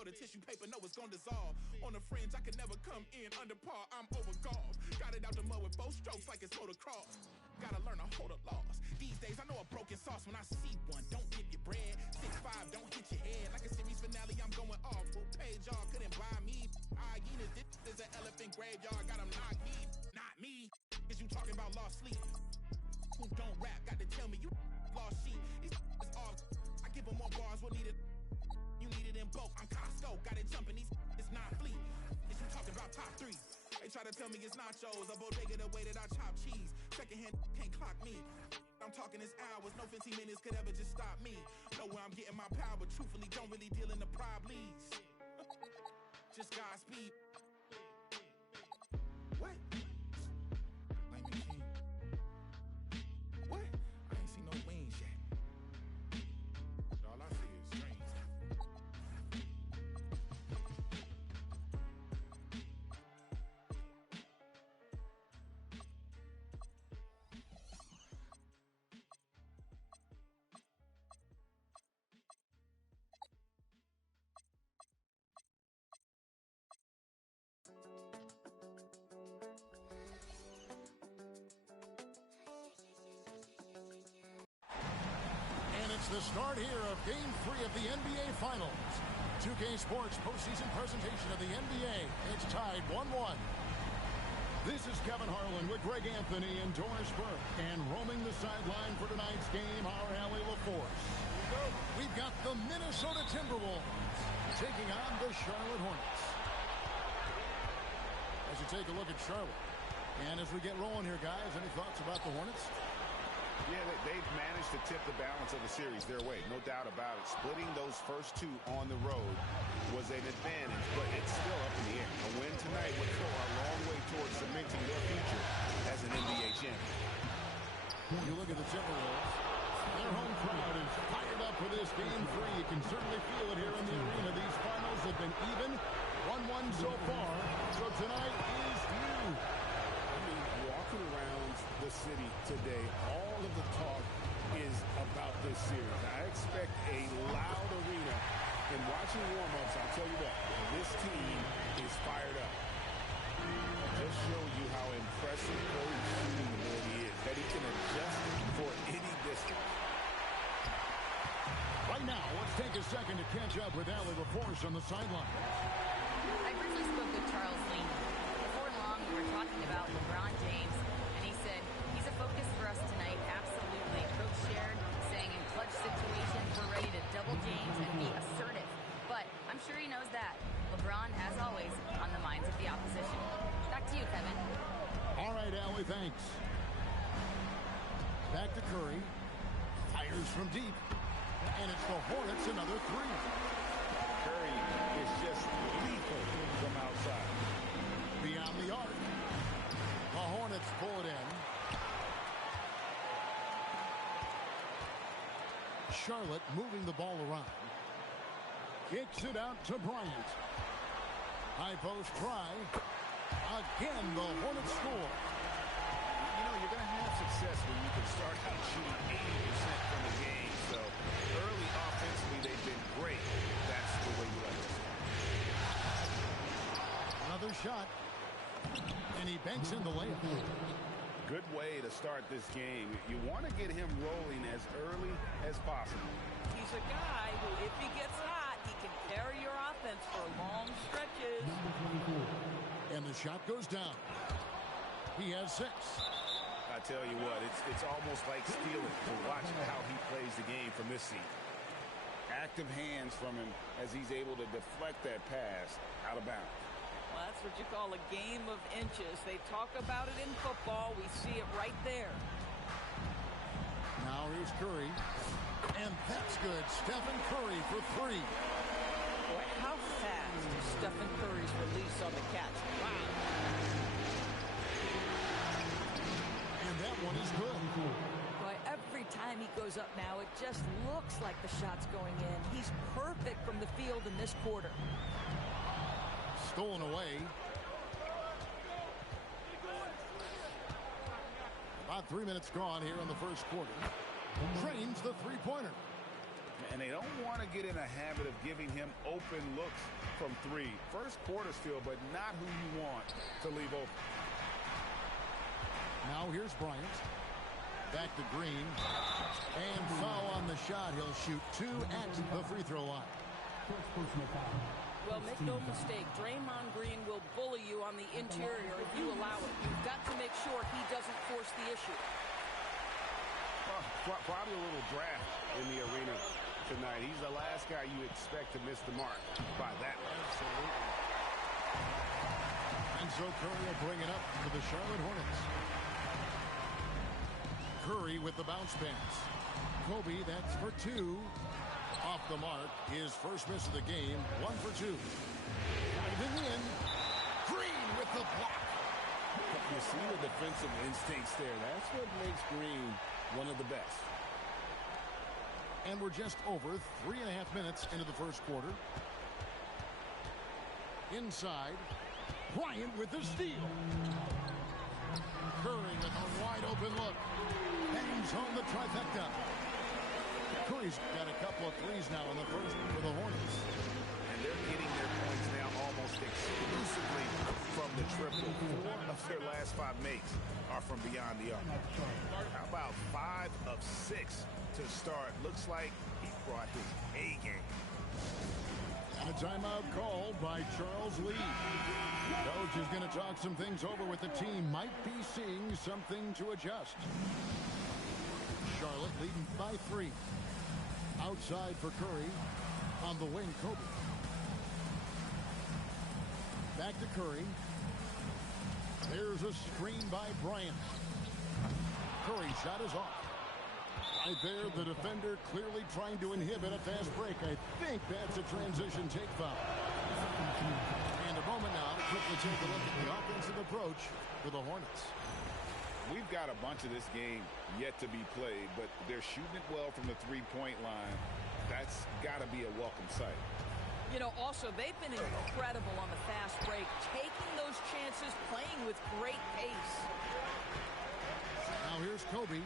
or the tissue paper, know it's gonna dissolve. On the fringe, I can never come in under par, I'm over golf. Got it out the mud with both strokes like it's motocross. Gotta learn to hold a loss. These days, I know a broken sauce when I see one. Don't dip your bread. 6'5", don't hit your head. Like a series finale, I'm going off. Full page, y'all couldn't buy me. Hyenas, this is an elephant graveyard. Got them knocked me, not me. Is you talking about lost sleep? Who don't rap, got to tell me you lost sheep. These is off. I give them more bars, we'll need it. You need it in bulk. I'm Costco, got it jumping. These it's not fleet. Is you talking about top 3? They try to tell me it's nachos, a bodega the way that I chop cheese. Secondhand can't clock me. I'm talking this hours, no 15 minutes could ever just stop me. Know where I'm getting my power, truthfully don't really deal in the problems. Just Godspeed. What? Lightning King. What? I ain't seen no wings yet. All I see is strings. It's the start here of Game 3 of the NBA Finals. 2K Sports postseason presentation of the NBA. It's tied 1-1. This is Kevin Harlan with Greg Anthony and Doris Burke. And roaming the sideline for tonight's game, our Allie LaForce. We've got the Minnesota Timberwolves taking on the Charlotte Hornets. As you take a look at Charlotte. And as we get rolling here, guys, any thoughts about the Hornets? Yeah, they've managed to tip the balance of the series their way, no doubt about it. Splitting those first 2 on the road was an advantage, but it's still up in the air. A win tonight would go a long way towards cementing their future as an NBA champion. You look at the Timberwolves. Their home crowd is fired up for this Game 3. You can certainly feel it here in the arena. These finals have been even, 1-1 so far. So tonight is huge. Walking around the city today, all of the talk is about this series. I expect a loud arena, and watching warm-ups, I'll tell you what, this team is fired up. Just show you how impressive Curry's shooting ability is, that he can adjust for any distance. Right now, let's take a second to catch up with Allie LaForce on the sideline. I briefly spoke with Charles Lee. Before long, we were talking about LeBron James, and he said, he's a focus for us tonight, absolutely. Coach shared, saying in clutch situations, we're ready to double James and be assertive. But I'm sure he knows that. LeBron, as always, on the minds of the opposition. Back to you, Kevin. All right, Allie, thanks. Back to Curry. Fires from deep. And it's the Hornets, another 3. Curry is just lethal from outside. Beyond the arc. The Hornets pull it in. Charlotte moving the ball around. Kicks it out to Bryant. High post try. Again, the Hornets score. You know, you're going to have success when you can start out shooting 80% from the game. So early offensively, they've been great. That's the way you like to start. Another shot. And he banks in the layup. Good way to start this game. You want to get him rolling as early as possible. He's a guy who, if he gets hot, he can carry your offense for long stretches. And the shot goes down. He has 6. I tell you what, it's almost like stealing to watch how he plays the game from this seat. Active hands from him as he's able to deflect that pass out of bounds. Well, that's what you call a game of inches. They talk about it in football. We see it right there. Now here's Curry. And that's good. Stephen Curry for 3. Boy, how fast is Stephen Curry's release on the catch? Wow. And that one is good. Boy, every time he goes up now, it just looks like the shot's going in. He's perfect from the field in this quarter. Stolen away. About 3 minutes gone here in the first quarter. Drains the three-pointer. And they don't want to get in a habit of giving him open looks from three. First quarter still, but not who you want to leave open. Now here's Bryant. Back to Green. And foul on the shot. He'll shoot 2 at the free throw line. Well, make no mistake, Draymond Green will bully you on the interior if you allow it. You've got to make sure he doesn't force the issue. Well, probably a little draft in the arena tonight. He's the last guy you expect to miss the mark by that much. Absolutely. And so Curry will bring it up to the Charlotte Hornets. Curry with the bounce pass. Kobe, that's for 2. Off the mark. His first miss of the game. 1 for 2. Diving in. Green with the block. You see the defensive instincts there. That's what makes Green one of the best. And we're just over 3.5 minutes into the first quarter. Inside. Bryant with the steal. Curry with a wide open look. Bangs home the trifecta. Curry's got a couple of threes now in the first for the Hornets. And they're getting their points now almost exclusively from the triple. 4 of their last 5 makes are from beyond the arc. How about 5 of 6 to start? Looks like he brought his A game. And a timeout called by Charles Lee. Coach is going to talk some things over with the team. Might be seeing something to adjust. Charlotte leading by 3. Outside for Curry. On the wing, Kobe. Back to Curry. There's a screen by Bryant. Curry shot is off. Right there, the defender clearly trying to inhibit a fast break. I think that's a transition take foul. And a moment now to quickly take a look at the offensive approach for the Hornets. We've got a bunch of this game yet to be played, but they're shooting it well from the three-point line. That's got to be a welcome sight. You know, also, they've been incredible on the fast break, taking those chances, playing with great pace. Now here's Kobe.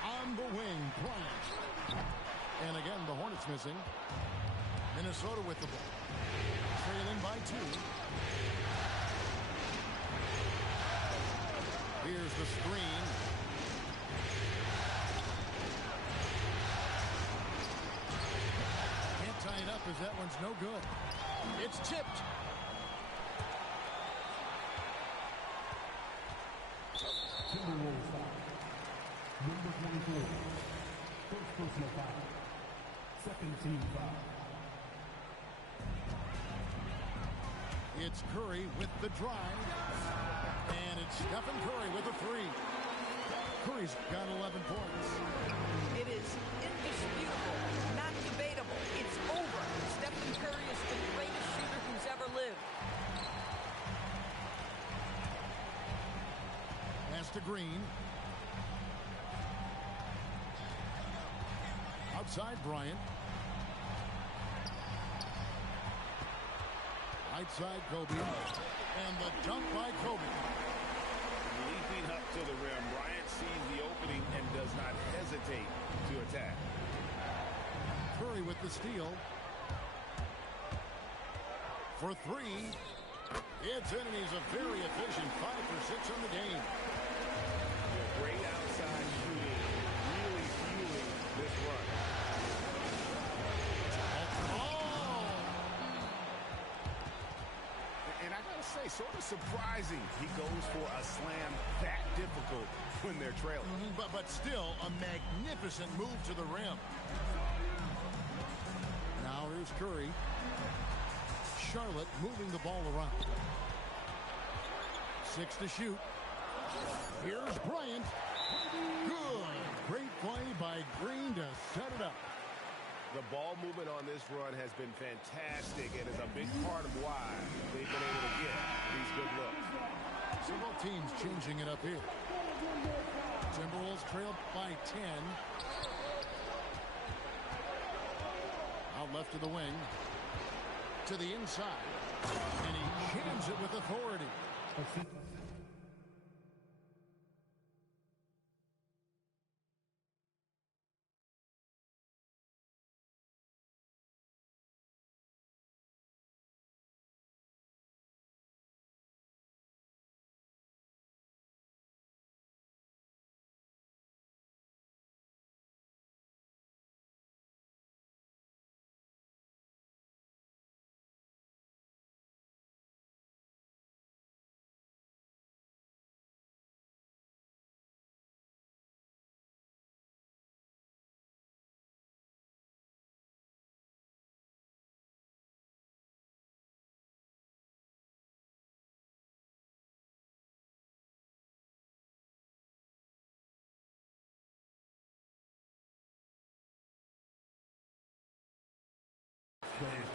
On the wing, Bryant. And again, the Hornets missing. Minnesota with the ball. Trailing by 2. Here's the screen. Can't tie it up as that one's no good. It's tipped. Timberwolves foul. Number 24. First personal foul. Second team foul. It's Curry with the drive. And it's Stephen Curry with a 3. Curry's got 11 points. It is indisputable, not debatable. It's over. Stephen Curry is the greatest shooter who's ever lived. Pass to Green. Outside Bryant. Right side Kobe. And the dunk by Kobe. Leaping up to the rim, Bryant sees the opening and does not hesitate to attack. Curry with the steal. For 3. It's in, and he's a very efficient 5 for 6 on the game. Yeah, great outside shooting, really fueling this run. And I gotta say, sort of surprising he goes for a slam that difficult when they're trailing. But still a magnificent move to the rim. Now here's Curry. Charlotte moving the ball around. 6 to shoot. Here's Bryant. Good. Great play by Green to set it up. The ball movement on this run has been fantastic and is a big part of why they've been able to get these good looks. Several teams changing it up here. Timberwolves trailed by 10. Out left to the wing. To the inside. And he jams it with authority.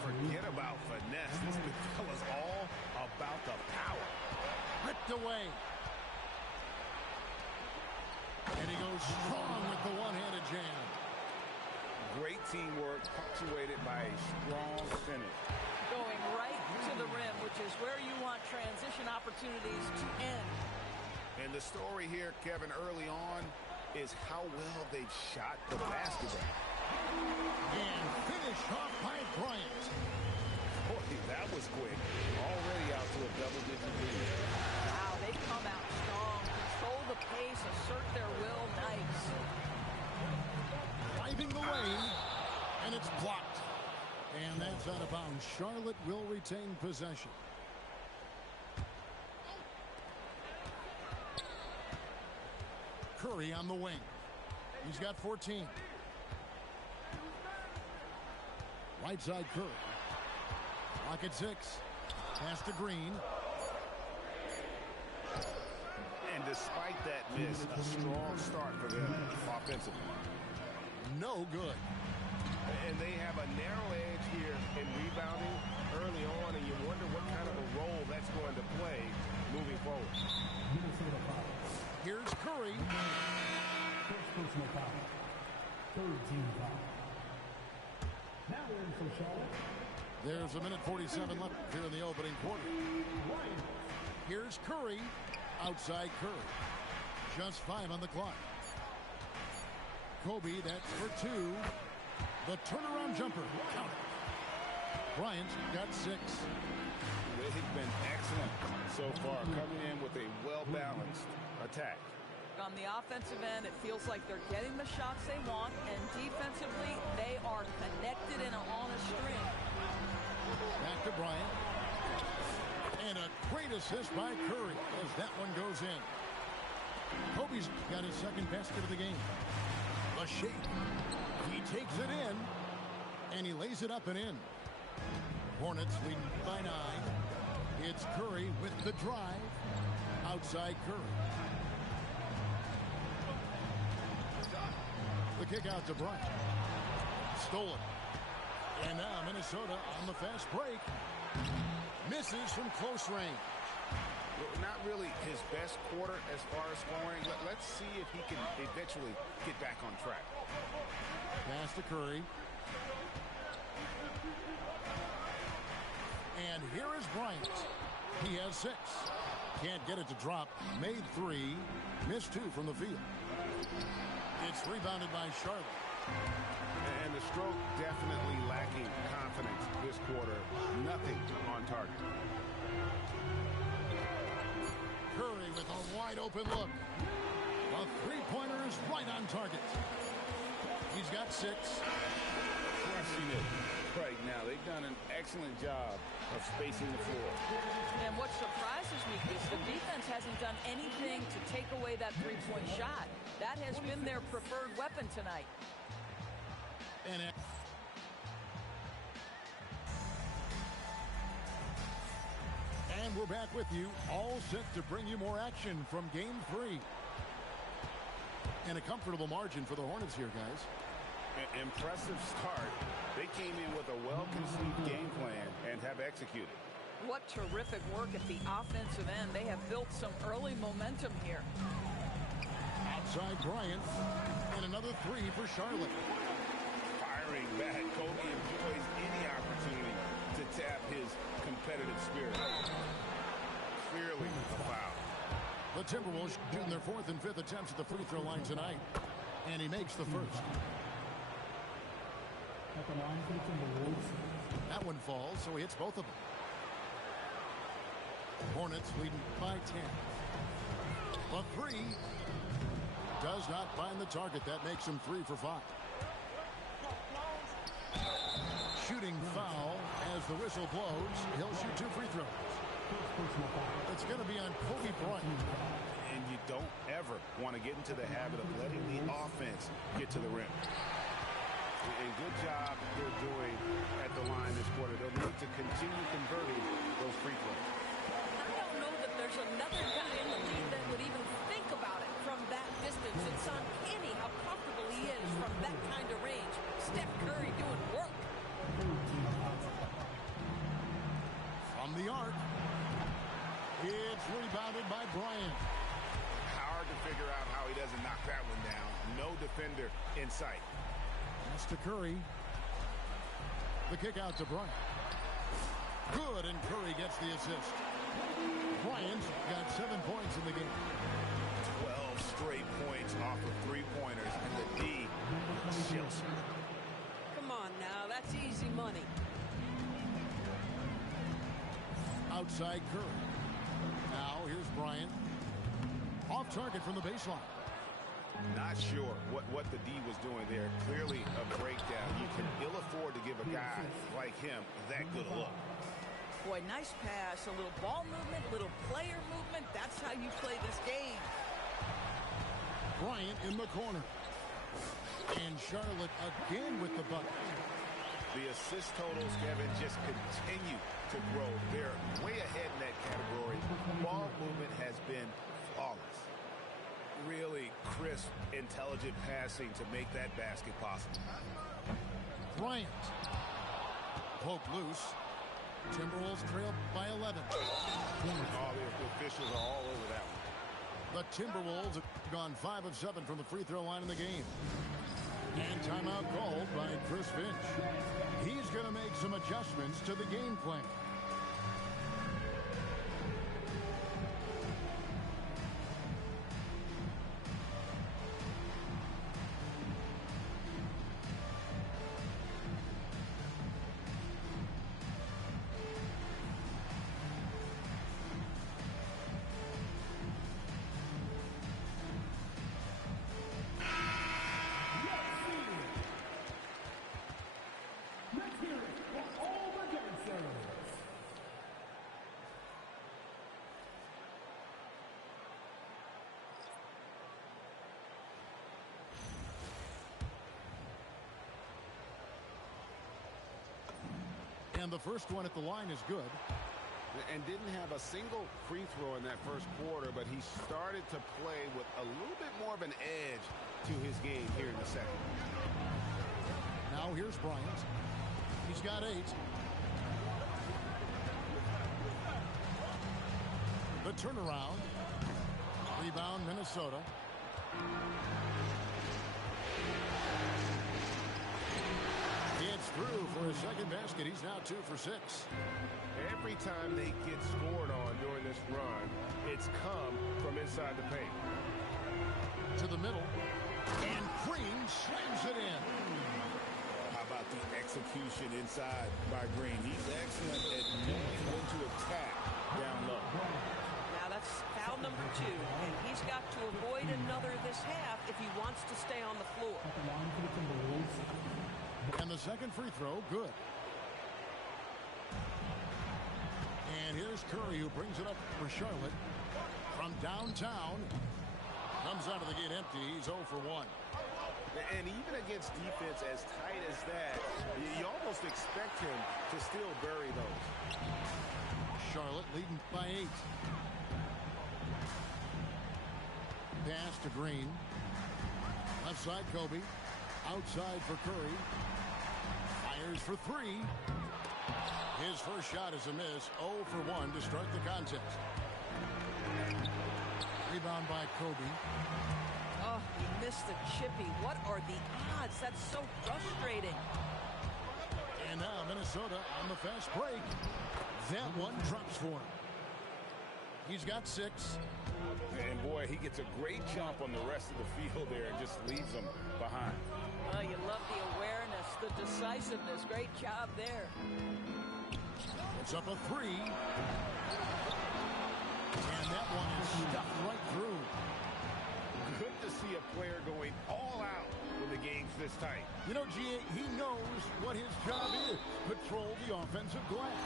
Forget about finesse. This fella's all about the power. Ripped away. And he goes strong with the one-handed jam. Great teamwork, punctuated by a strong finish. Going right to the rim, which is where you want transition opportunities to end. And the story here, Kevin, early on, is how well they've shot the basketball. And finished off by Bryant. Boy, that was quick. Already out to a double-digit lead. Wow, they come out strong, control the pace, assert their will. Nice. Driving the lane, and it's blocked. And that's out of bounds. Charlotte will retain possession. Curry on the wing. He's got 14. Right side Curry. Clock at 6. Pass to Green. And despite that miss, a strong start for them offensively. No good. And they have a narrow edge here in rebounding early on, and you wonder what kind of a role that's going to play moving forward. Minnesota foul. Here's Curry. First personal foul. Third team foul. Now in for Charlotte. There's a minute 47 left here in the opening quarter. Ryan. Here's Curry. Outside Curry. Just 5 on the clock. Kobe, that's for 2. The turnaround jumper. Count it. Bryant got 6. They've been excellent so far, coming in with a well-balanced attack. On the offensive end, it feels like they're getting the shots they want, and defensively, they are connected and on a string. Back to Bryant. And a great assist by Curry as that one goes in. Kobe's got his second basket of the game. A shake. He takes it in, and he lays it up and in. Hornets leading by 9. It's Curry with the drive. Outside Curry. The kick out to Bryant. Stolen. And now Minnesota on the fast break. Misses from close range. Not really his best quarter as far as scoring. Let's see if he can eventually get back on track. Pass to Curry. And here is Bryant. He has 6. Can't get it to drop. Made 3. Missed 2 from the field. It's rebounded by Charlotte. And the stroke definitely lacking confidence this quarter. Nothing on target. Curry with a wide open look. A three-pointer is right on target. He's got 6. Crushing it right now. They've done an excellent job of spacing the floor. And what surprises me is the defense hasn't done anything to take away that three-point shot. That has been their preferred weapon tonight. And we're back with you, all set to bring you more action from Game 3. And a comfortable margin for the Hornets here, guys. Impressive start. They came in with a well-conceived game plan and have executed. What terrific work at the offensive end. They have built some early momentum here. Outside Bryant. And another 3 for Charlotte. Firing back. Kobe enjoys any opportunity to tap his competitive spirit. Clearly a foul. The Timberwolves shooting their 4th and 5th attempts at the free throw line tonight. And he makes the first. At the line for the Timberwolves. That one falls, so he hits both of them. Hornets leading by 10. The 3 does not find the target. That makes him 3 for 5. Shooting foul as the whistle blows. He'll shoot 2 free throws. It's going to be on Kobe Bryant. And you don't ever want to get into the habit of letting the offense get to the rim. And good job they're doing at the line this quarter. They'll need to continue converting those free throws. I don't know that there's another guy in the league that would even think about it from that distance. It's uncanny how comfortable he is from that kind of range. Steph Curry doing work. Bryant. Hard to figure out how he doesn't knock that one down. No defender in sight. Pass to Curry. The kick out to Bryant. Good, and Curry gets the assist. Bryant got 7 points in the game. 12 straight points off of three-pointers, and the D chills. Come on now, that's easy money. Outside Curry. Now here's Bryant. Off target from the baseline. Not sure what the D was doing there. Clearly a breakdown. You can ill afford to give a guy like him that good a look. Boy, nice pass, a little ball movement, a little player movement. That's how you play this game. Bryant in the corner. And Charlotte again with the bucket. The assist totals, Kevin, just continue to grow. They're way ahead in that category. Ball movement has been flawless. Really crisp, intelligent passing to make that basket possible. Bryant. Poked loose. Timberwolves trail by 11. Oh, the officials are all over that one. The Timberwolves have gone 5 of 7 from the free throw line in the game. And timeout called by Chris Finch. He's going to make some adjustments to the game plan. And the first one at the line is good. And didn't have a single free throw in that first quarter, but he started to play with a little bit more of an edge to his game here in the second. Now here's Bryant. He's got 8. The turnaround. Rebound, Minnesota. It's through for a second basket. He's now 2 for 6. Every time they get scored on during this run, it's come from inside the paint. To the middle. And Green slams it in. How about the execution inside by Green? He's excellent at knowing when to attack down low. Now that's foul number 2, and he's got to avoid another this half if he wants to stay on the floor. At the line for the Timberwolves. And the second free throw, good. And here's Curry, who brings it up for Charlotte. From downtown. Comes out of the gate empty. He's 0 for 1. And even against defense as tight as that, you almost expect him to still bury those. Charlotte leading by 8. Pass to Green. Left side, Kobe. Outside for Curry. Fires for 3. His first shot is a miss. 0 for 1 to start the contest. Rebound by Kobe. Oh, he missed the chippy. What are the odds? That's so frustrating. And now Minnesota on the fast break. That one drops for him. He's got 6. And boy, he gets a great jump on the rest of the field there and just leaves them behind. Oh, you love the awareness, the decisiveness. Great job there. It's up a 3. And that one is stuffed right through. Good to see a player going all out when the game's this tight. You know, G.A., he knows what his job is. Patrol the offensive glass.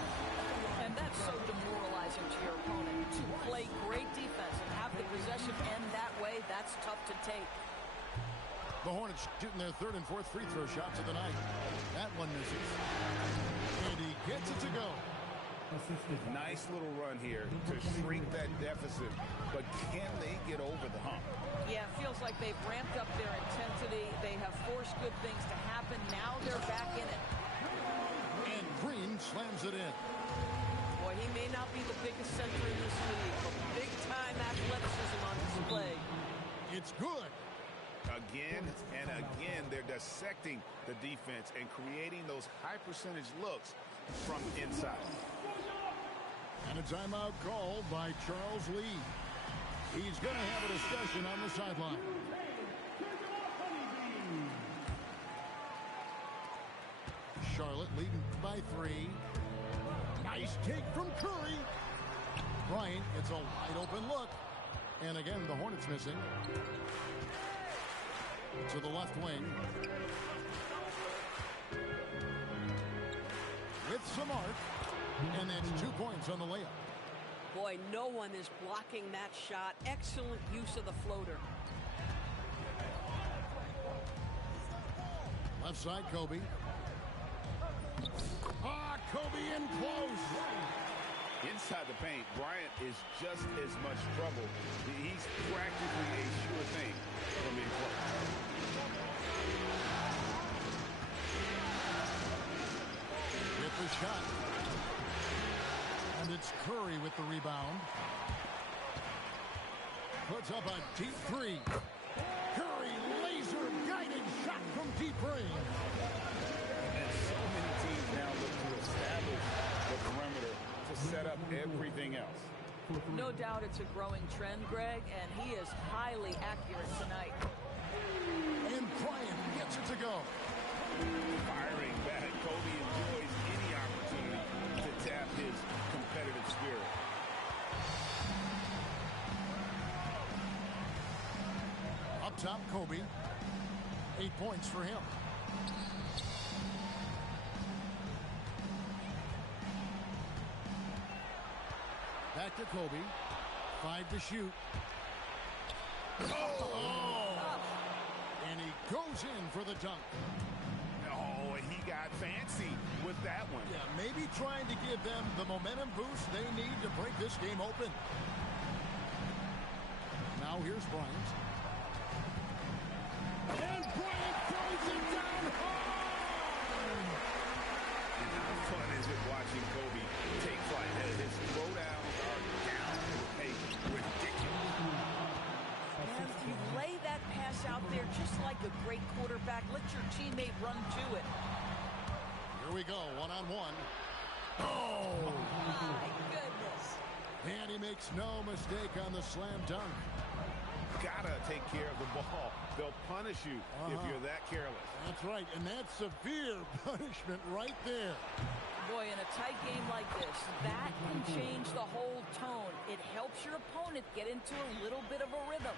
And that's so demoralizing to your opponent. To play great defense and have the possession end that way, that's tough to take. The Hornets shooting their 3rd and 4th free throw shots of the night. That one misses. And he gets it to go. Nice little run here to shrink that deficit, but can they get over the hump? Yeah, it feels like they've ramped up their intensity. They have forced good things to happen. Now they're back in it. And Green slams it in. Boy, he may not be the biggest center in this league, but big-time athleticism on display. It's good. Again and again, they're dissecting the defense and creating those high-percentage looks from inside. And a timeout called by Charles Lee. He's going to have a discussion on the sideline. Charlotte leading by 3. Nice take from Curry. Bryant gets a wide open look. And again, the Hornets missing. To the left wing. With some arc. And that's 2 points on the layup. Boy, no one is blocking that shot. Excellent use of the floater. Left side, Kobe. Kobe in close. Inside the paint, Bryant is just as much trouble. He's practically a sure thing from in close. Get the shot. And it's Curry with the rebound. Puts up a deep 3. Curry laser-guided shot from deep range. And so many teams now look to establish the perimeter to set up everything else. No doubt it's a growing trend, Greg, and he is highly accurate tonight. And Bryant gets it to go. Firing back, Kobe enjoys any opportunity to tap his competitive spirit. Up top, Kobe. 8 points for him. Back to Kobe. 5 to shoot. And he goes in for the dunk. Oh, he got fancy with that one. Yeah, maybe trying to give them the momentum boost they need to break this game open. Now here's Bryant. And Bryant throws it down hard! And how fun is it watching Kobe take flight? His throwdowns are down a ridiculous. And you lay that pass out there just like a great quarterback. Let your teammate run to it. Here we go, one-on-one. Oh, my goodness. And he makes no mistake on the slam dunk. Gotta take care of the ball. They'll punish you if you're that careless. That's right, and that's severe punishment right there. Boy, in a tight game like this, that can change the whole tone. It helps your opponent get into a little bit of a rhythm.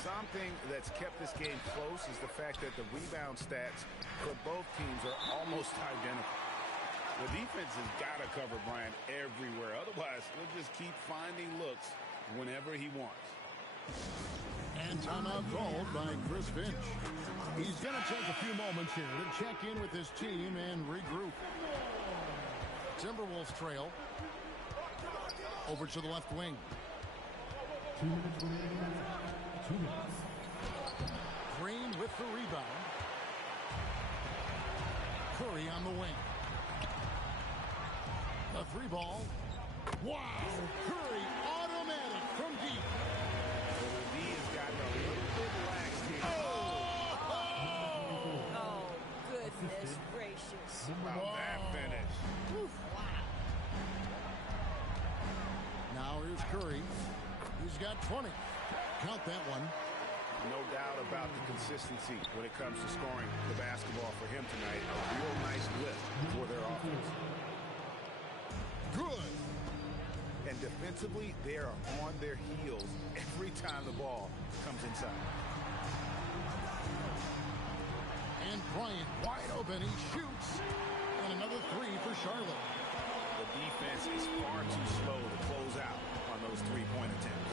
Something that's kept this game close is the fact that the rebound stats for both teams are almost identical. The defense has got to cover Bryant everywhere. Otherwise, he'll just keep finding looks whenever he wants. And timeout called by Chris Finch. He's going to take a few moments here to check in with his team and regroup. Timberwolves trail. Over to the left wing. 2 minutes remaining. 2 minutes. Green with the rebound. Curry on the wing. The 3 ball. Wow! Curry automatic from deep. He has gotten a little bit lax here. Oh, goodness gracious. Wow, that finish. Wow. Now here's Curry. He's got 20. Count that one. No doubt about the consistency when it comes to scoring the basketball for him tonight. A real nice lift for their offense. Good. And defensively, they are on their heels every time the ball comes inside. And Bryant wide open. He shoots. And another 3 for Charlotte. The defense is far too slow to close out on those 3-point attempts.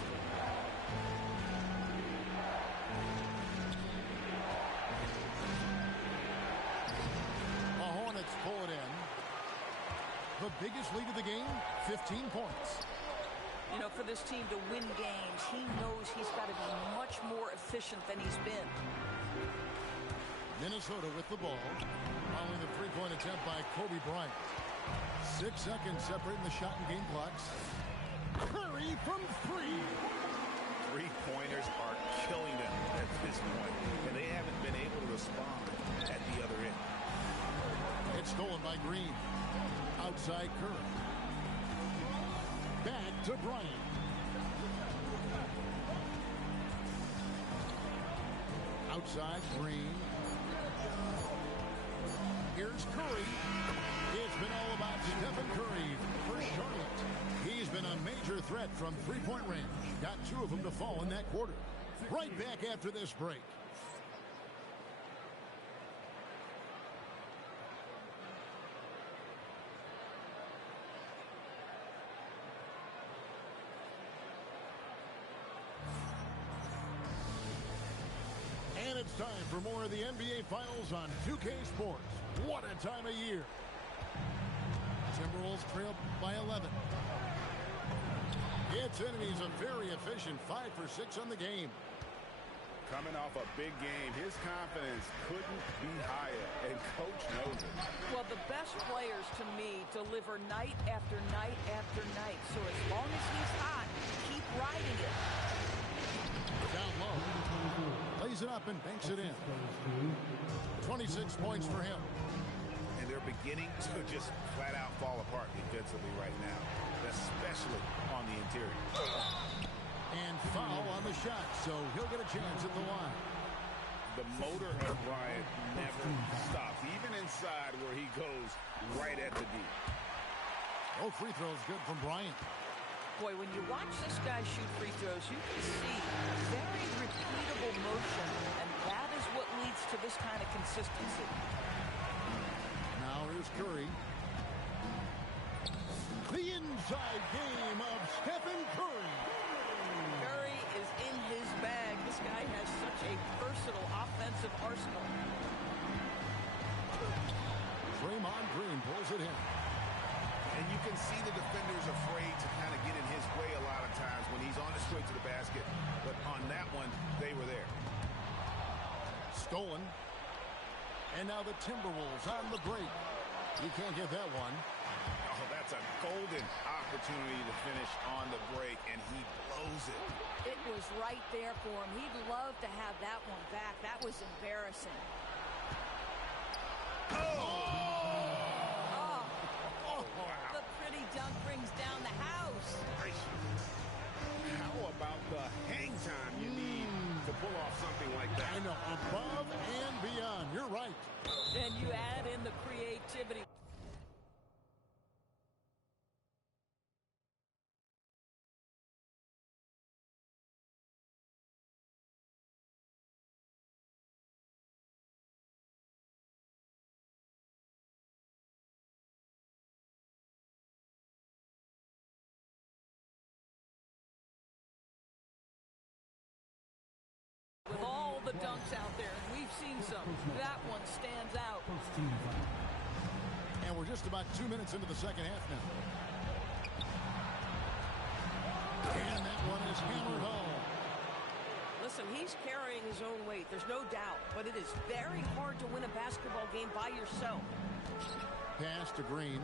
The Hornets pull it in. The biggest lead of the game, 15 points. You know, for this team to win games, he knows he's got to be much more efficient than he's been. Minnesota with the ball. Following the 3-point attempt by Kobe Bryant. 6 seconds separating the shot and game clocks. Curry from 3. Three-pointers are killing them at this point, and they haven't been able to respond at the other end. It's stolen by Green. Outside Curry. Back to Bryant. Outside Green. Here's Curry. It's been all about Stephen Curry for Charlotte. He's been a major threat from three-point range. Got 2 of them to fall in that quarter. Right back after this break. And it's time for more of the NBA Finals on 2K Sports. What a time of year. Timberwolves trail by 11. Its enemies a very efficient 5 for 6 on the game. Coming off a big game, his confidence couldn't be higher, and Coach knows it. Well, the best players, to me, deliver night after night after night. So as long as he's hot, keep riding it. Down low. Lays it up and banks it in. 26 points for him. And they're beginning to just flat out fall apart defensively right now, especially on the interior. And foul on the shot, so he'll get a chance at the line. The motor of Bryant never stops, even inside where he goes right at the D. Oh, free throws good from Bryant. Boy, when you watch this guy shoot free throws, you can see very repeatable motion, and that is what leads to this kind of consistency. Now here's Curry. The inside game of Stephen Curry. Curry is in his bag. This guy has such a versatile offensive arsenal. Draymond Green pulls it in. And you can see the defenders afraid to kind of get in his way a lot of times when he's on his way to the basket. But on that one, they were there. Stolen. And now the Timberwolves on the break. You can't get that one. Oh, that's a golden opportunity to finish on the break, and he blows it. It was right there for him. He'd love to have that one back. That was embarrassing. The pretty dunk brings down the house. How about the hang time you need to pull off something like that? I know, above and beyond. You're right. And you add in the creativity. With all the dunks out there, and we've seen some, that one stands out. And we're just about 2 minutes into the second half now. And that one is hammered home. Listen, he's carrying his own weight. There's no doubt. But it is very hard to win a basketball game by yourself. Pass to Green.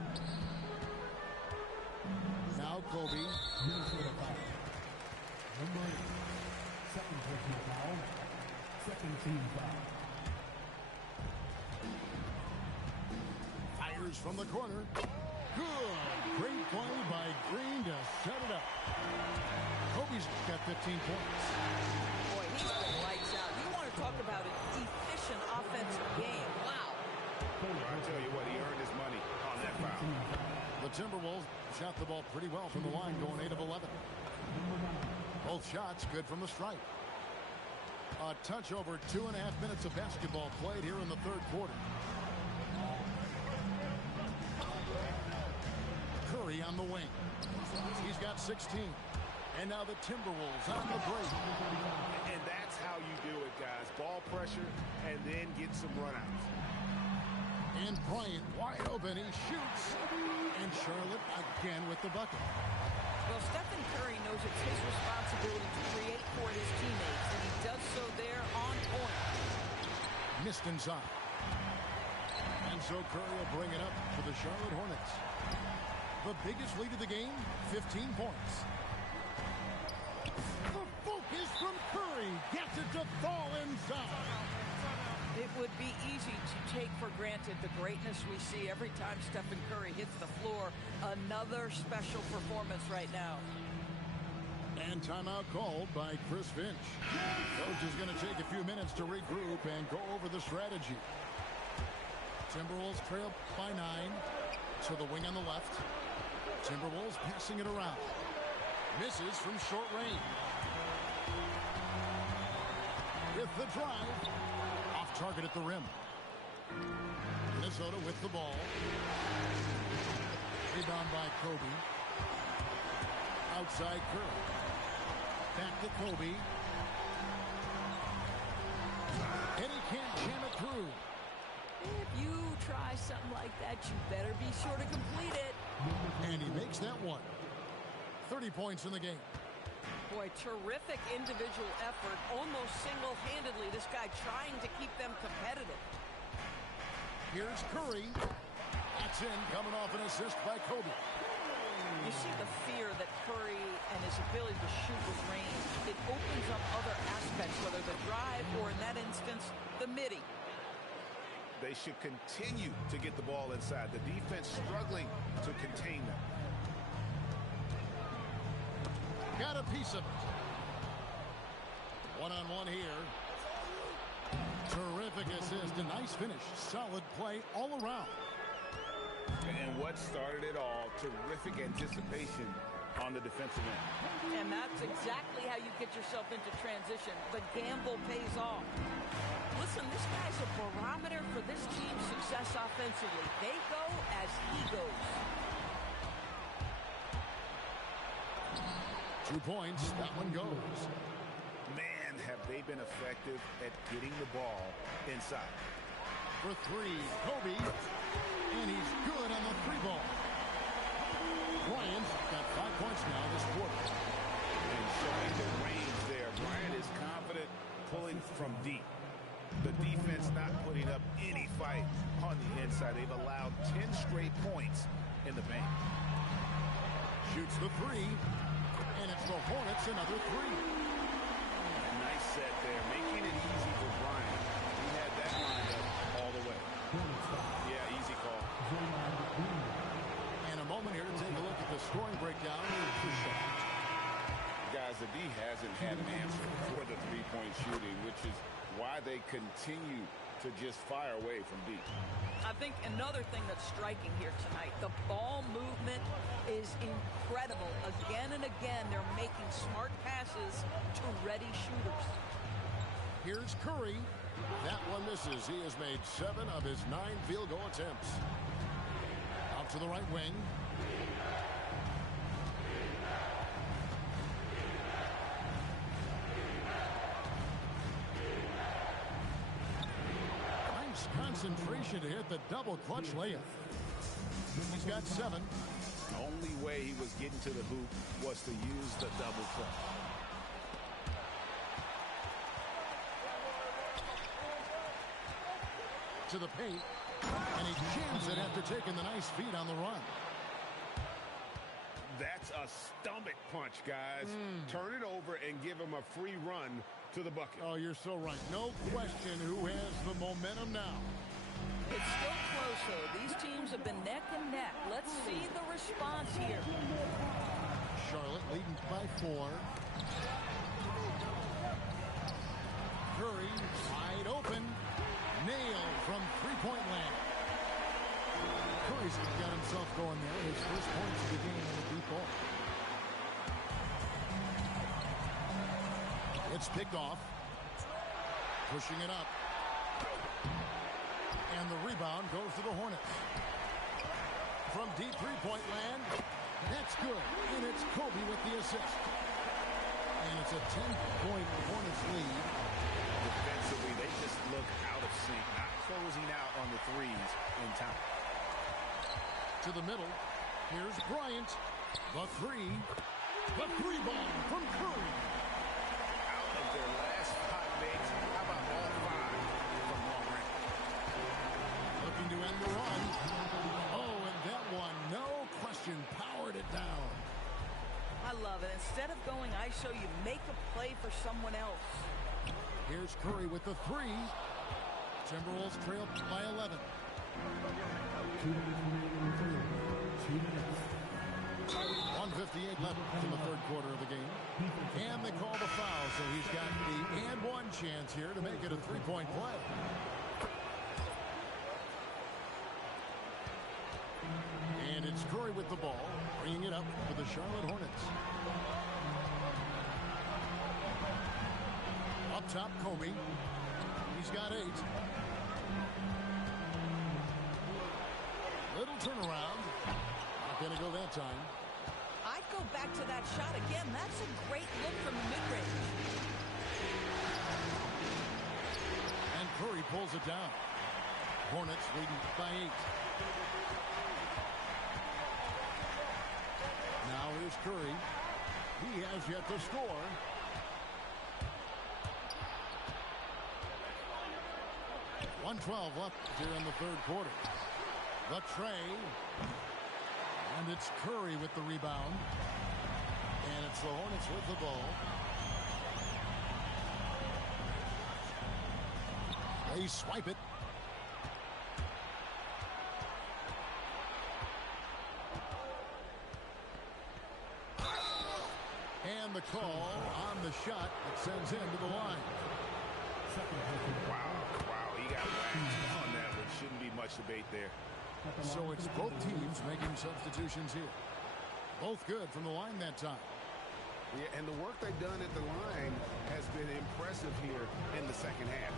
Now Kobe. Number 7 personal foul. Second team foul. Fires from the corner. Good. Great play by Green to set it up. Kobe's got 15 points. Boy, he's been lights out. You want to talk about an efficient offensive game. Wow. I tell you what, he earned his money on that foul. The Timberwolves shot the ball pretty well from the line, going 8 of 11. Both shots good from the stripe. A touch over 2.5 minutes of basketball played here in the third quarter. Curry on the wing. He's got 16. And now the Timberwolves on the break. And that's how you do it, guys. Ball pressure and then get some runouts. And Bryant wide open. He shoots. And Charlotte again with the bucket. Well, Stephen Curry knows it's his responsibility to create for his teammates, and he does so there on point. Missed inside. And so Curry will bring it up for the Charlotte Hornets. The biggest lead of the game, 15 points. The focus from Curry gets it to fall inside. It would be easy to take for granted the greatness we see every time Stephen Curry hits the floor. Another special performance right now. And timeout called by Chris Finch. Coach is going to take a few minutes to regroup and go over the strategy. Timberwolves trail by 9 to the wing on the left. Timberwolves passing it around. Misses from short range. With the drive. Off target at the rim. Minnesota with the ball. Rebound by Kobe. Outside Curry. Back to Kobe. And he can't jam it through. If you try something like that, you better be sure to complete it. And he makes that one. 30 points in the game. Boy, terrific individual effort, almost single-handedly. This guy trying to keep them competitive. Here's Curry. That's in, coming off an assist by Kobe. You see the fear that Curry and his ability to shoot with range. It opens up other aspects, whether the drive or, in that instance, the midi. They should continue to get the ball inside. The defense struggling to contain them. Got a piece of it. One-on-one here. Terrific assist. A nice finish. Solid play all around. And what started it all, terrific anticipation on the defensive end. And that's exactly how you get yourself into transition. The gamble pays off. Listen, this guy's a barometer for this team's success offensively. They go as he goes. 2 points. That one goes. Man, have they been effective at getting the ball inside. For 3, Kobe. And he's good on the 3 ball. Bryant got 5 points now this quarter. And showing the range there. Bryant is confident pulling from deep. The defense not putting up any fight on the inside. They've allowed 10 straight points in the paint. Shoots the 3. And it's the Hornets another 3. Nice set there, making it easy for Bryant. He had that lined up all the way. Yeah, easy call. And a moment here to take a look at the scoring breakdown. Guys, the D hasn't had an answer for the three-point shooting, which is why they continue to just fire away from deep. I think another thing that's striking here tonight, the ball movement is incredible. Again and again, they're making smart passes to ready shooters. Here's Curry. That one misses. He has made 7 of his 9 field goal attempts. Out to the right wing. Nice concentration to hit the double clutch layup. He's got 7. The only way he was getting to the hoop was to use the double clutch. To the paint, and he jams it after taking the nice feed on the run. That's a stomach punch, guys. Turn it over and give him a free run to the bucket. Oh, you're so right. No question who has the momentum now. It's still close, though. These teams have been neck and neck. Let's see the response here. Charlotte leading by 4. Curry wide open. Nailed from three-point land. Curry's got himself going there. His first points of the game in the deep ball. It's picked off. Pushing it up. And the rebound goes to the Hornets. From deep three-point land. That's good. And it's Kobe with the assist. And it's a 10-point Hornets lead. Defensively, they just look out of sync, not closing out on the threes in time. To the middle. Here's Bryant. The 3. The 3-ball from Curry. Out of their last 5 makes, how about all 5 from long range? Looking to end the run. of it. Instead of going ISO, you make a play for someone else. Here's Curry with the three. Timberwolves trail by 11. 2 minutes remaining in the third. 2 minutes. 1:58 left in the third quarter of the game. And they call the foul, so he's got the and one chance here to make it a three-point play. And it's Curry with the ball, bringing it up for the Charlotte Hornets. Up top, Kobe. He's got 8. Little turnaround. Not going to go that time. I'd go back to that shot again. That's a great look from the mid-range. And Curry pulls it down. Hornets leading by 8. Now here's Curry. He has yet to score. .112 left here in the third quarter. The tray. And it's Curry with the rebound. And it's the Hornets with the ball. They swipe it. And the call on the shot that sends him to the line. Wow, he got whacked on that one. Shouldn't be much debate there. So it's both teams making substitutions here. Both good from the line that time. Yeah, and the work they've done at the line has been impressive here in the second half.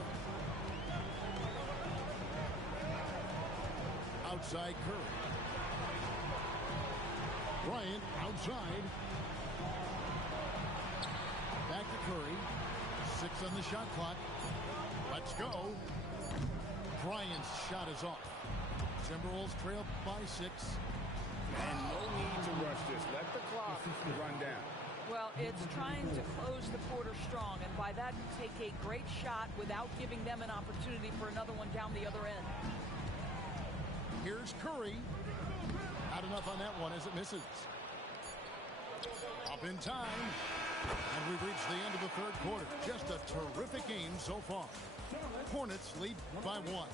Outside Curry. Bryant outside. Back to Curry. 6 on the shot clock. Let's go. Bryant's shot is off. Timberwolves trail by 6. And no need to rush this. Let the clock run down. Well, it's trying to close the quarter strong, and by that, take a great shot without giving them an opportunity for another one down the other end. Here's Curry. Not enough on that one as it misses. Up in time. And we've reached the end of the third quarter. Just a terrific game so far. Hornets lead by 1.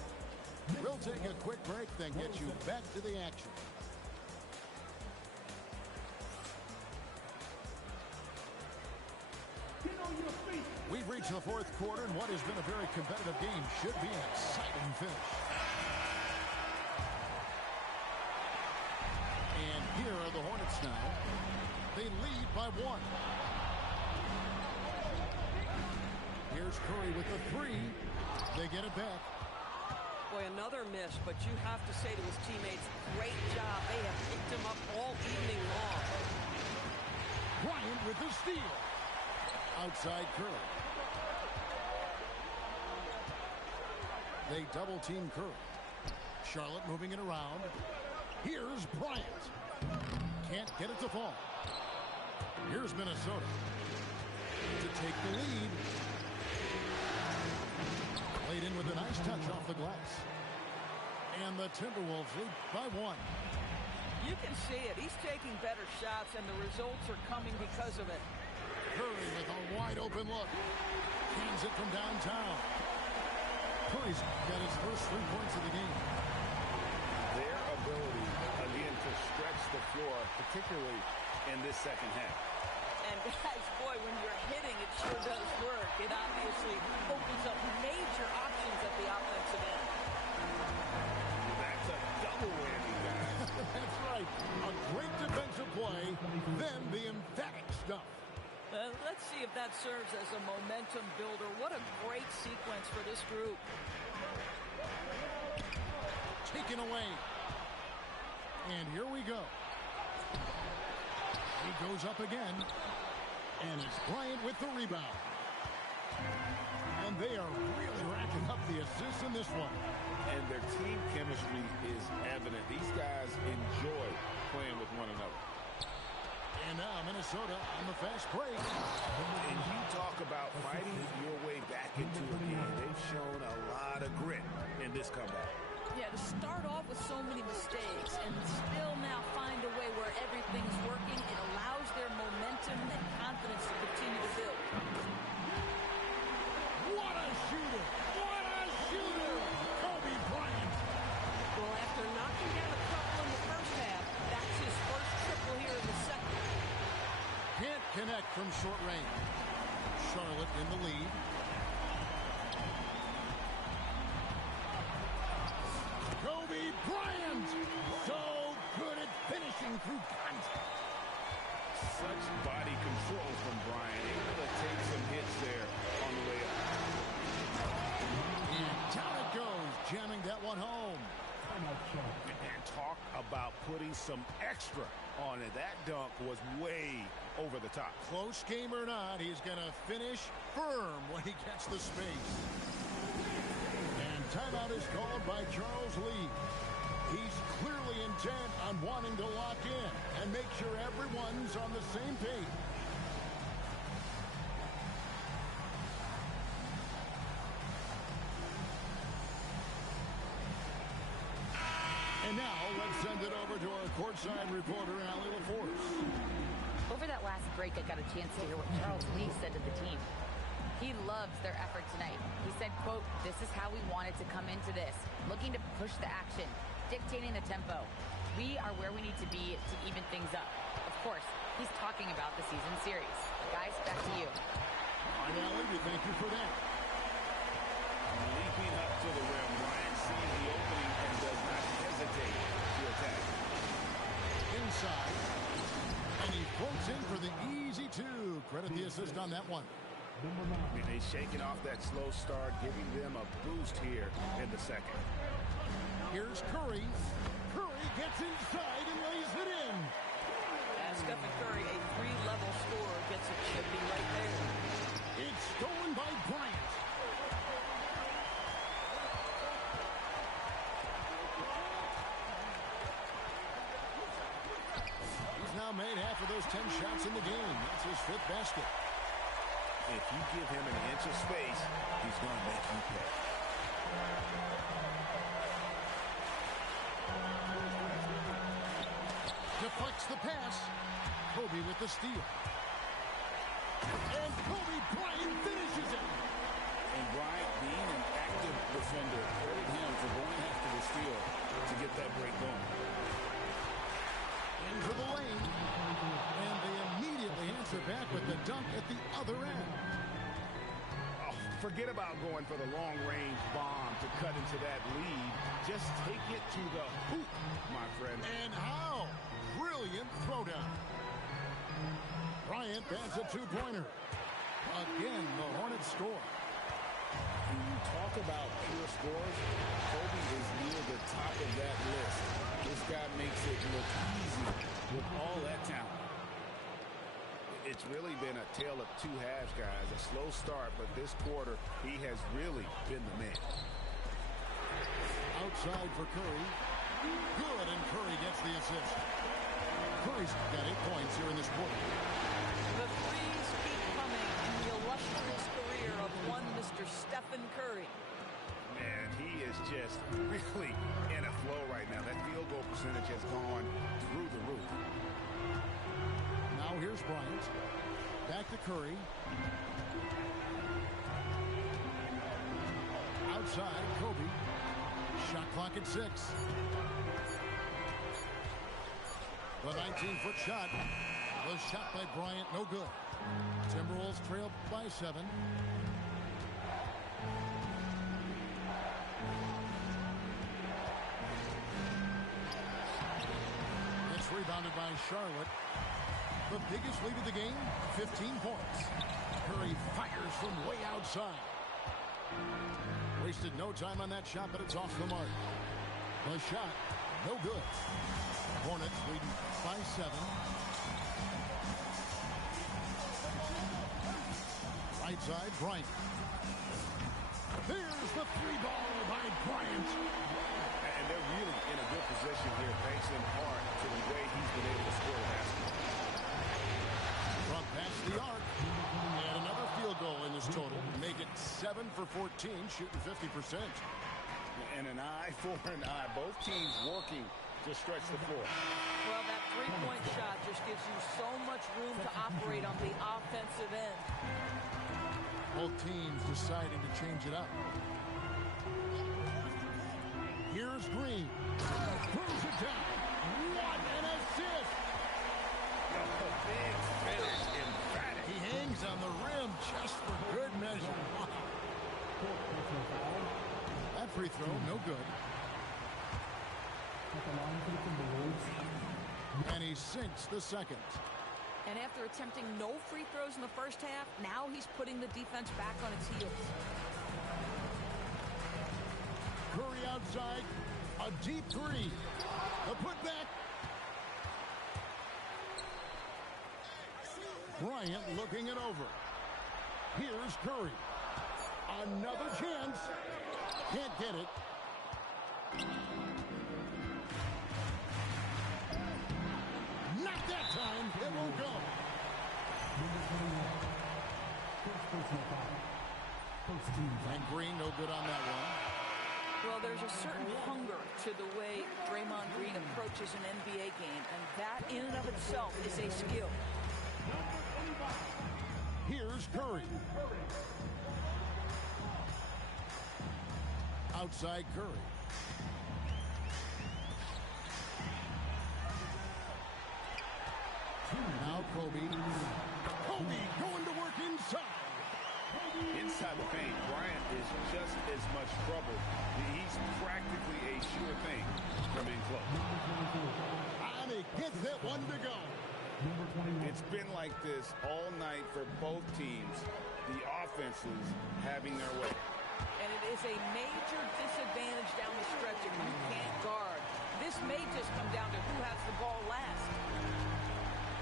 We'll take a quick break, then get you back to the action. We've reached the fourth quarter, and what has been a very competitive game should be an exciting finish. And here are the Hornets now. They lead by 1. Here's Curry with the 3. They get it back. Boy, another miss, but you have to say to his teammates, great job. They have picked him up all evening long. Bryant with the steal. Outside Curry. They double team Curry. Charlotte moving it around. Here's Bryant. Can't get it to fall. Here's Minnesota to take the lead. Played in with a nice touch off the glass. And the Timberwolves lead by 1. You can see it. He's taking better shots, and the results are coming because of it. Curry with a wide open look. Cans it from downtown. Curry's got his first 3 points of the game. Their ability, again, to stretch the floor, particularly in this second half. And guys, boy, when you're hitting, it sure does work. It obviously opens up major options at the offensive end. That's a double whammy, guys. That's right. A great defensive play, then the emphatic stuff. Let's see if that serves as a momentum builder. What a great sequence for this group. Taken away. And here we go. He goes up again. And it's Bryant with the rebound. And they are really racking up the assists in this one. And their team chemistry is evident. These guys enjoy playing with one another. And now Minnesota on the fast break. And you talk about fighting your way back into a game. They've shown a lot of grit in this comeback. Yeah, to start off with so many mistakes and still now find a way where everything's working, it allows their momentum from short range. Charlotte in the lead. Kobe Bryant, so good at finishing through contact. Such body control from Bryant, able to take some hits there on the way up. And down it goes, jamming that one home. And talk about putting some extra on it. That dunk was way over the top. Close game or not, he's going to finish firm when he gets the space. And timeout is called by Charles Lee. He's clearly intent on wanting to lock in and make sure everyone's on the same page. And now, let's send it over to our courtside reporter, Allie LaForce. Over that last break, I got a chance to hear what Charles Lee said to the team. He loves their effort tonight. He said, quote, "This is how we wanted to come into this, looking to push the action, dictating the tempo. We are where we need to be to even things up." Of course, he's talking about the season series. Guys, back to you. All right, Allie, we thank you for that. Leaping up to the rim, Bryant sees the opening and does not hesitate to attack. Inside. And he floats in for the easy two. Credit the assist on that one. They're shaking off that slow start, giving them a boost here in the second. Here's Curry. Curry gets inside and lays it in. Stephen Curry, a three-level scorer, gets it chipping right there. It's stolen by Bryant. He's now made half of those 10 shots in the game. That's his fifth basket. If you give him an inch of space, he's going to make you pay. Deflects the pass. Kobe with the steal. And Kobe Bryant finishes it. And Bryant, being an active defender, credit him for going after the steal to get that break going. Into the lane. And they immediately answer back with the dunk at the other end. Oh, forget about going for the long-range bomb to cut into that lead. Just take it to the hoop, my friend. And how? Brilliant throwdown. Bryant adds a two-pointer. Again, the Hornets score. When you talk about pure scores, Kobe is near the top of that list. This guy makes it look easy with all that talent. It's really been a tale of two halves, guys. A slow start, but this quarter, he has really been the man. Outside for Curry. Good, and Curry gets the assist. Curry's got 8 points here in this quarter. The threes keep coming in the illustrious career of one Mr. Stephen Curry. Man, he is just really in a flow right now. That field goal percentage has gone through the roof. Now here's Bryant. Back to Curry. Outside, Kobe. Shot clock at 6. The 19-foot shot was shot by Bryant, no good. Timberwolves trail by 7. It's rebounded by Charlotte. The biggest lead of the game, 15 points. Curry fires from way outside. Wasted no time on that shot, but it's off the mark. The shot, no good. Hornets leading by 7. Right side, Bryant. There's the three ball by Bryant. And they're really in a good position here, thanks in part to the way he's been able to score the basketball. From past the arc, and another field goal in this total. Make it 7 for 14, shooting 50%. And an eye for an eye. Both teams working to stretch the floor. Well, that three-point shot just gives you so much room to operate on the offensive end. Both teams deciding to change it up. Here's Green. Throws it down. What an assist! A big finish, emphatic. good. At the line for the Timberwolves. And he sinks the second. And after attempting no free throws in the first half, now he's putting the defense back on its heels. Curry outside. A deep three. The putback. Bryant looking it over. Here's Curry. Another chance. Can't get it. Not that time. It won't go. Number 21. First personal foul. First team. And Green no good on that one. Well, there's a certain hunger to the way Draymond Green approaches an NBA game, and that in and of itself is a skill. Here's Curry. Outside Curry. Now Kobe. Kobe going to work inside. Inside the paint, Bryant is just as much trouble. He's practically a sure thing from in close. And he gets that one to go. Number 21. It's been like this all night for both teams. The offenses having their way. And it is a major disadvantage down the stretch if you can't guard. This may just come down to who has the ball last.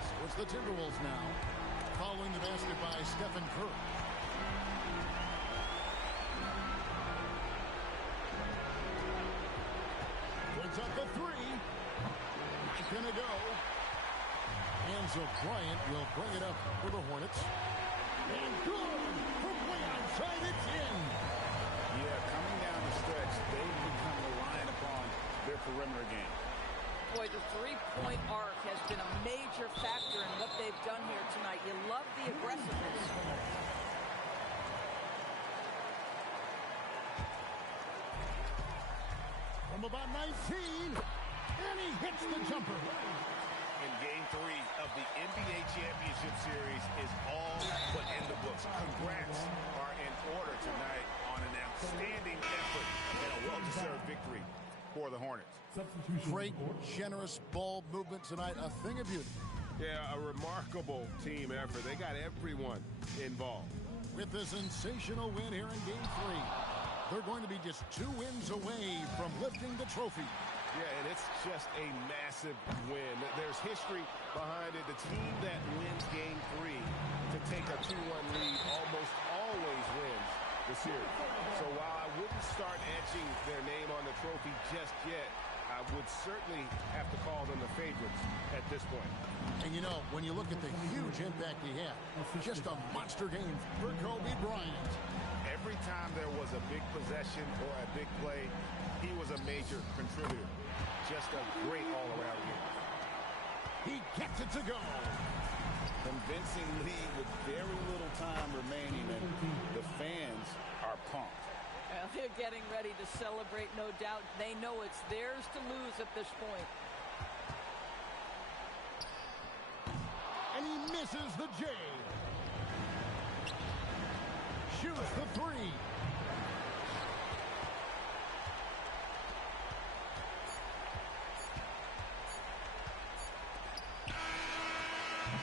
So it's the Timberwolves now, following the basket by Stephen Curry. Puts up the three. Not gonna go. And so Bryant will bring it up for the Hornets. And good! From way outside, it's in! Yeah, coming down the stretch, they've become reliant upon their perimeter game. Boy, the three-point arc has been a major factor in what they've done here tonight. You love the aggressiveness. From about 19, and he hits the jumper. In Game 3 of the NBA Championship Series is all but in the books. Congrats are in order tonight on an outstanding effort and a well-deserved victory for the Hornets. Substitution. Great, generous ball movement tonight, a thing of beauty. Yeah, a remarkable team effort. They got everyone involved. With the sensational win here in Game 3, they're going to be just 2 wins away from lifting the trophy. Yeah, and it's just a massive win. There's history behind it. The team that wins Game 3 to take a 2-1 lead almost always wins the series. So while I wouldn't start etching their name on the trophy just yet, I would certainly have to call them the favorites at this point. And you know, when you look at the huge impact he had, just a monster game for Kobe Bryant. Every time there was a big possession or a big play, he was a major contributor. Just a great all-around game. He gets it to go. Convincing lead with very little time remaining, and the fans are pumped. Well, they're getting ready to celebrate, no doubt. They know it's theirs to lose at this point. And he misses the J. Shoots the three.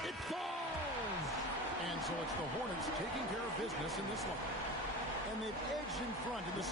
It falls! And so it's the Hornets taking care of business in this one. And they've edged in front in the